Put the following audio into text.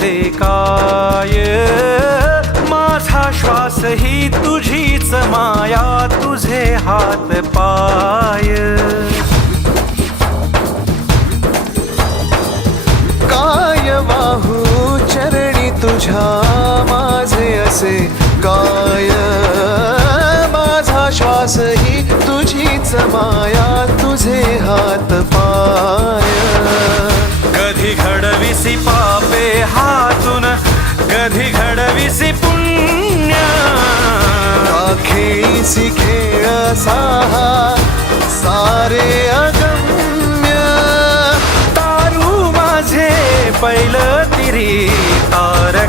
असे काय, माझा श्वास ही तुझीच माया, तुझे हात पाय. काय वाहू चरणी तुझ्या माझे असे काय, माझा श्वास ही तुझीच माया, तुझे हात पाय. कधी घडविसी पापे हातून, कधी घडविसी पुण्य, खेळीसी खेळ साहा सारे अगम्य. तारू माझे पैल तिरी तार